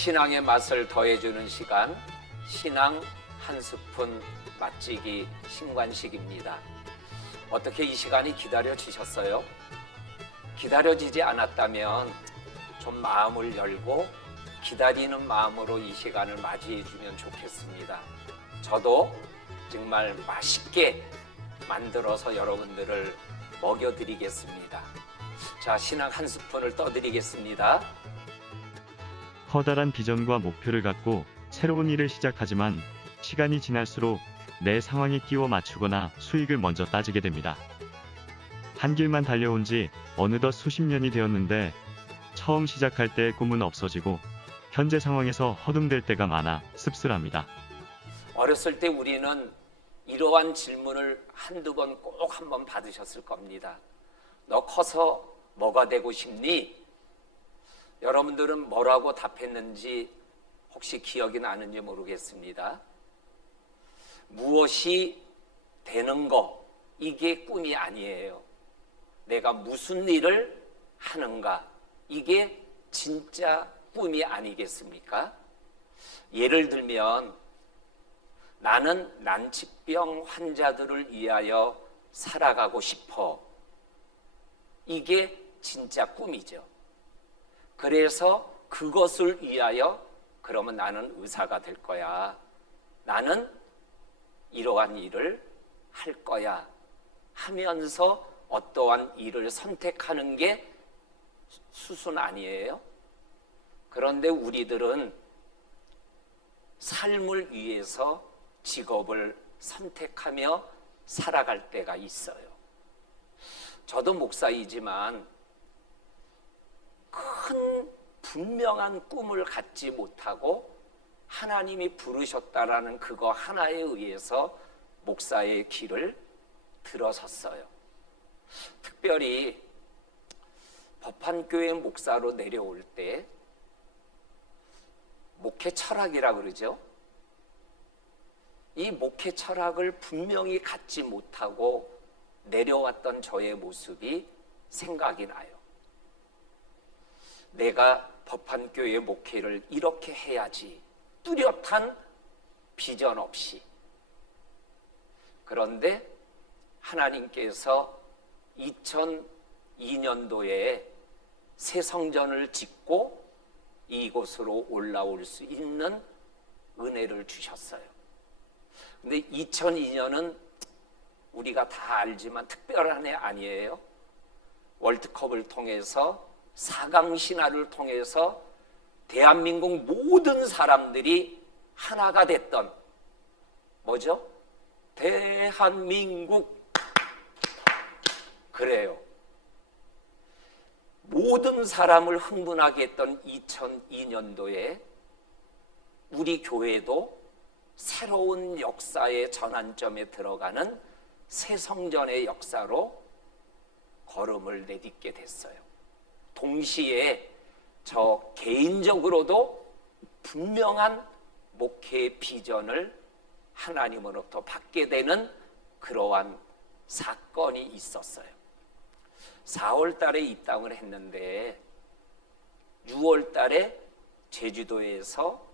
신앙의 맛을 더해주는 시간, 신앙 한 스푼 맛지기 신관식입니다. 어떻게 이 시간이 기다려지셨어요? 기다려지지 않았다면 좀 마음을 열고 기다리는 마음으로 이 시간을 맞이해 주면 좋겠습니다. 저도 정말 맛있게 만들어서 여러분들을 먹여드리겠습니다. 자, 신앙 한 스푼을 떠드리겠습니다. 커다란 비전과 목표를 갖고 새로운 일을 시작하지만 시간이 지날수록 내 상황에 끼워 맞추거나 수익을 먼저 따지게 됩니다. 한 길만 달려온 지 어느덧 수십 년이 되었는데 처음 시작할 때의 꿈은 없어지고 현재 상황에서 허둥댈 때가 많아 씁쓸합니다. 어렸을 때 우리는 이러한 질문을 한두 번 꼭 한번 받으셨을 겁니다. 너 커서 뭐가 되고 싶니? 여러분들은 뭐라고 답했는지 혹시 기억이 나는지 모르겠습니다. 무엇이 되는 거, 이게 꿈이 아니에요. 내가 무슨 일을 하는가, 이게 진짜 꿈이 아니겠습니까? 예를 들면 나는 난치병 환자들을 위하여 살아가고 싶어. 이게 진짜 꿈이죠. 그래서 그것을 위하여 그러면 나는 의사가 될 거야. 나는 이러한 일을 할 거야 하면서 어떠한 일을 선택하는 게 수순 아니에요? 그런데 우리들은 삶을 위해서 직업을 선택하며 살아갈 때가 있어요. 저도 목사이지만 큰 분명한 꿈을 갖지 못하고 하나님이 부르셨다라는 그거 하나에 의해서 목사의 길을 들어섰어요. 특별히 법한교회 목사로 내려올 때 목회 철학이라 그러죠. 이 목회 철학을 분명히 갖지 못하고 내려왔던 저의 모습이 생각이 나요. 내가 법한교회 목회를 이렇게 해야지, 뚜렷한 비전 없이. 그런데 하나님께서 2002년도에 새 성전을 짓고 이곳으로 올라올 수 있는 은혜를 주셨어요. 근데 2002년은 우리가 다 알지만 특별한 해 아니에요. 월드컵을 통해서 4강 신화를 통해서 대한민국 모든 사람들이 하나가 됐던, 뭐죠? 대한민국. 그래요. 모든 사람을 흥분하게 했던 2002년도에 우리 교회도 새로운 역사의 전환점에 들어가는 새 성전의 역사로 걸음을 내딛게 됐어요. 동시에 저 개인적으로도 분명한 목회의 비전을 하나님으로부터 받게 되는 그러한 사건이 있었어요. 4월 달에 입당을 했는데 6월 달에 제주도에서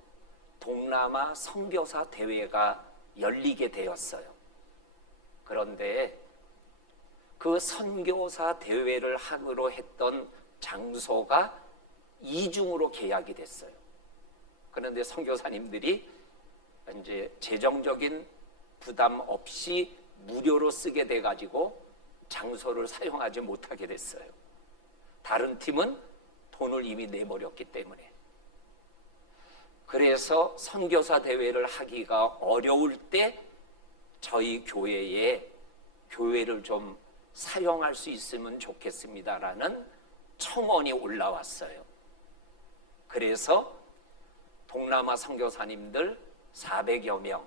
동남아 선교사 대회가 열리게 되었어요. 그런데 그 선교사 대회를 하기로 했던 장소가 이중으로 계약이 됐어요. 그런데 선교사님들이 이제 재정적인 부담 없이 무료로 쓰게 돼가지고 장소를 사용하지 못하게 됐어요. 다른 팀은 돈을 이미 내버렸기 때문에. 그래서 선교사 대회를 하기가 어려울 때 저희 교회에 교회를 좀 사용할 수 있으면 좋겠습니다라는 청원이 올라왔어요. 그래서 동남아 선교사님들 400여 명,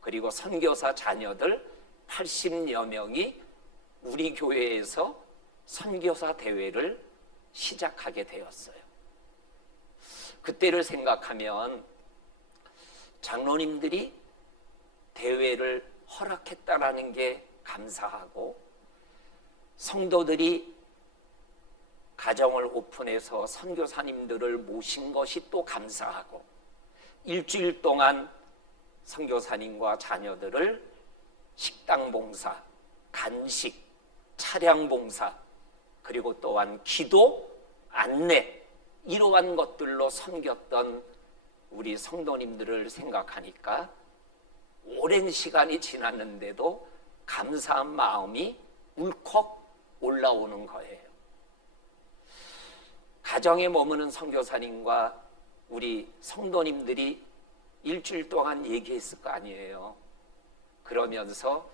그리고 선교사 자녀들 80여 명이 우리 교회에서 선교사 대회를 시작하게 되었어요. 그때를 생각하면 장로님들이 대회를 허락했다라는 게 감사하고, 성도들이 가정을 오픈해서 선교사님들을 모신 것이 또 감사하고, 일주일 동안 선교사님과 자녀들을 식당 봉사, 간식, 차량 봉사, 그리고 또한 기도, 안내, 이러한 것들로 섬겼던 우리 성도님들을 생각하니까 오랜 시간이 지났는데도 감사한 마음이 울컥 올라오는 거예요. 가정에 머무는 선교사님과 우리 성도님들이 일주일 동안 얘기했을 거 아니에요. 그러면서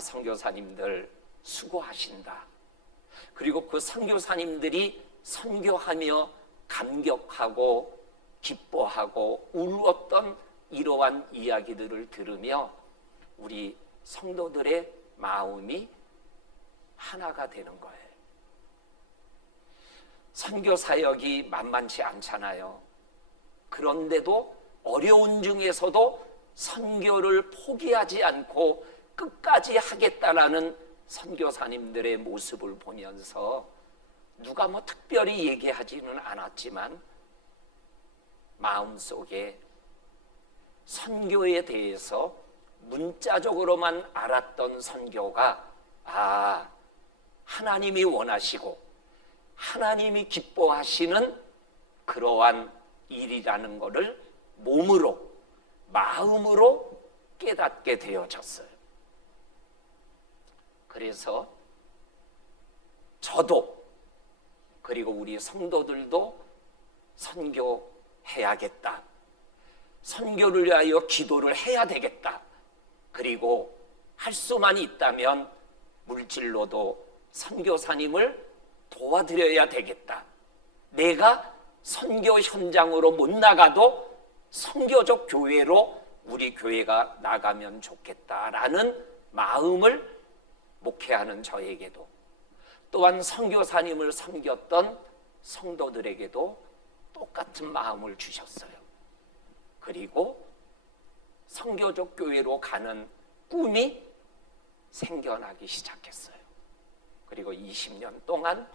선교사님들 수고하신다. 그리고 그 선교사님들이 선교하며 감격하고 기뻐하고 울었던 이러한 이야기들을 들으며 우리 성도들의 마음이 하나가 되는 거예요. 선교 사역이 만만치 않잖아요. 그런데도 어려운 중에서도 선교를 포기하지 않고 끝까지 하겠다라는 선교사님들의 모습을 보면서 누가 특별히 얘기하지는 않았지만 마음속에 선교에 대해서 문자적으로만 알았던 선교가 하나님이 원하시고 하나님이 기뻐하시는 그러한 일이라는 것을 몸으로, 마음으로 깨닫게 되어졌어요. 그래서 저도, 그리고 우리 성도들도 선교해야겠다. 선교를 위하여 기도를 해야 되겠다. 그리고 할 수만 있다면 물질로도 선교사님을 도와드려야 되겠다. 내가 선교 현장으로 못 나가도 선교적 교회로 우리 교회가 나가면 좋겠다라는 마음을 목회하는 저에게도, 또한 선교사님을 섬겼던 성도들에게도 똑같은 마음을 주셨어요. 그리고 선교적 교회로 가는 꿈이 생겨나기 시작했어요. 그리고 20년 동안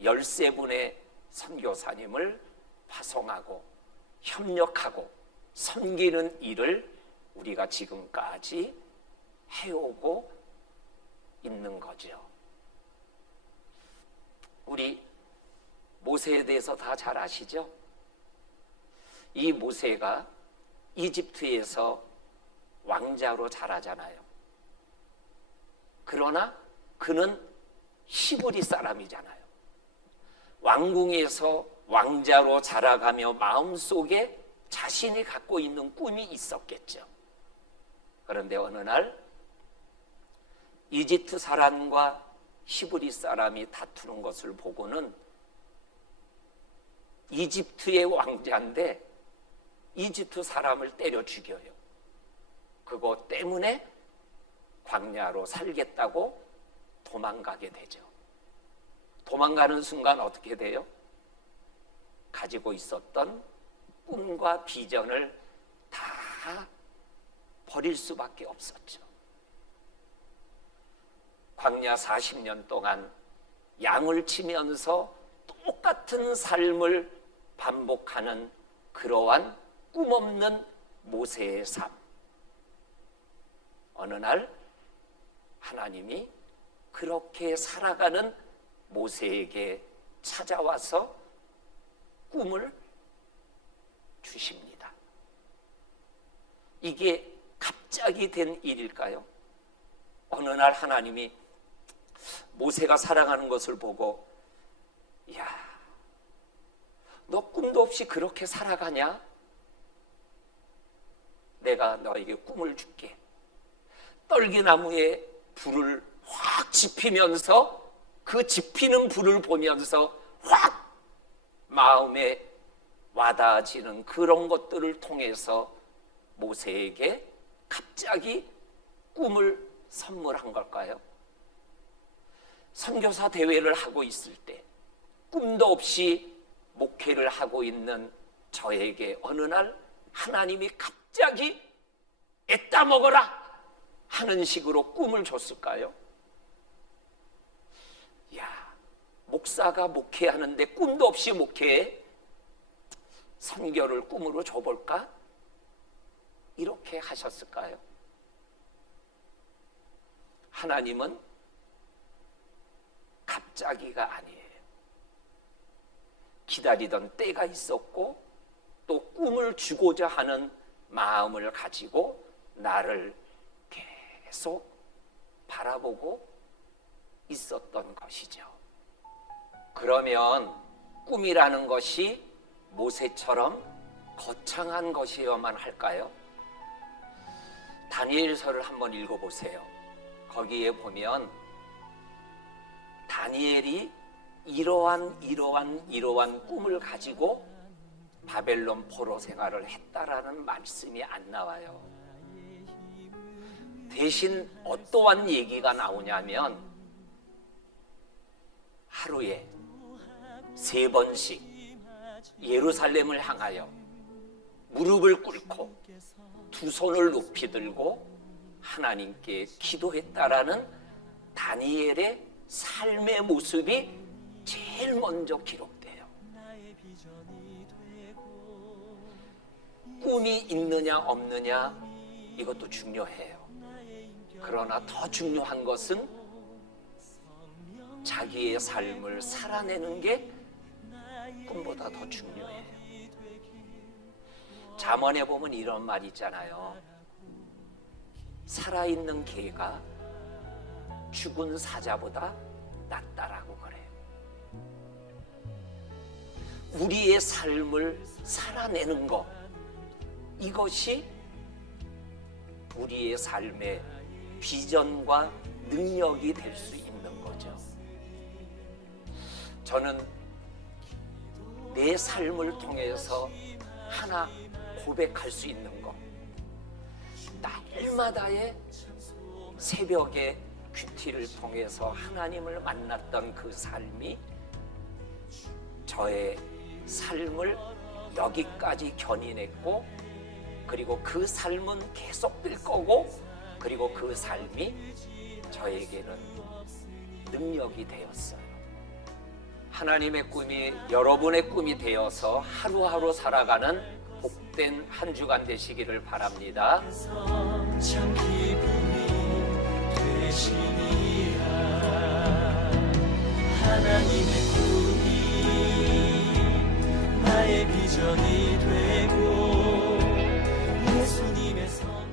13분의 선교사님을 파송하고 협력하고 섬기는 일을 우리가 지금까지 해오고 있는 거죠. 우리 모세에 대해서 다 잘 아시죠? 이 모세가 이집트에서 왕자로 자라잖아요. 그러나 그는 히브리 사람이잖아요. 왕궁에서 왕자로 자라가며 마음속에 자신이 갖고 있는 꿈이 있었겠죠. 그런데 어느 날 이집트 사람과 히브리 사람이 다투는 것을 보고는 이집트의 왕자인데 이집트 사람을 때려 죽여요. 그것 때문에 광야로 살겠다고 도망가게 되죠. 도망가는 순간 어떻게 돼요? 가지고 있었던 꿈과 비전을 다 버릴 수밖에 없었죠. 광야 40년 동안 양을 치면서 똑같은 삶을 반복하는 그러한 꿈없는 모세의 삶. 어느 날 하나님이 그렇게 살아가는 모세에게 찾아와서 꿈을 주십니다. 이게 갑자기 된 일일까요? 어느 날 하나님이 모세가 살아가는 것을 보고, 야, 너 꿈도 없이 그렇게 살아가냐? 내가 너에게 꿈을 줄게. 떨기나무에 불을 확 지피면서 그 지피는 불을 보면서 확 마음에 와닿아지는 그런 것들을 통해서 모세에게 갑자기 꿈을 선물한 걸까요? 선교사 대회를 하고 있을 때 꿈도 없이 목회를 하고 있는 저에게 어느 날 하나님이 갑자기 애따 먹어라 하는 식으로 꿈을 줬을까요? 야, 목사가 목회하는데 꿈도 없이 목회해? 선교를 꿈으로 줘볼까? 이렇게 하셨을까요? 하나님은 갑자기가 아니에요. 기다리던 때가 있었고 또 꿈을 주고자 하는 마음을 가지고 나를 계속 바라보고 있었던 것이죠. 그러면 꿈이라는 것이 모세처럼 거창한 것이어야만 할까요? 다니엘서를 한번 읽어보세요. 거기에 보면 다니엘이 이러한 꿈을 가지고 바벨론 포로 생활을 했다라는 말씀이 안 나와요. 대신 어떠한 얘기가 나오냐면 하루에 3번씩 예루살렘을 향하여 무릎을 꿇고 2 손을 높이 들고 하나님께 기도했다라는 다니엘의 삶의 모습이 제일 먼저 기록돼요. 꿈이 있느냐 없느냐 이것도 중요해요. 그러나 더 중요한 것은 자기의 삶을 살아내는 게 꿈보다 더 중요해요. 잠언에 보면 이런 말이 있잖아요. 살아있는 개가 죽은 사자보다 낫다라고 그래요. 우리의 삶을 살아내는 것, 이것이 우리의 삶의 비전과 능력이 될 수 있는 거죠. 저는 내 삶을 통해서 하나 고백할 수 있는 것, 날마다의 새벽에 큐티를 통해서 하나님을 만났던 그 삶이 저의 삶을 여기까지 견인했고, 그리고 그 삶은 계속될 거고, 그리고 그 삶이 저에게는 능력이 되었어요. 하나님의 꿈이 여러분의 꿈이 되어서 하루하루 살아가는 복된 한 주간 되시기를 바랍니다. 참 기쁨이 되시니라. 하나님의 꿈이 나의 비전이 되고 예수님의 선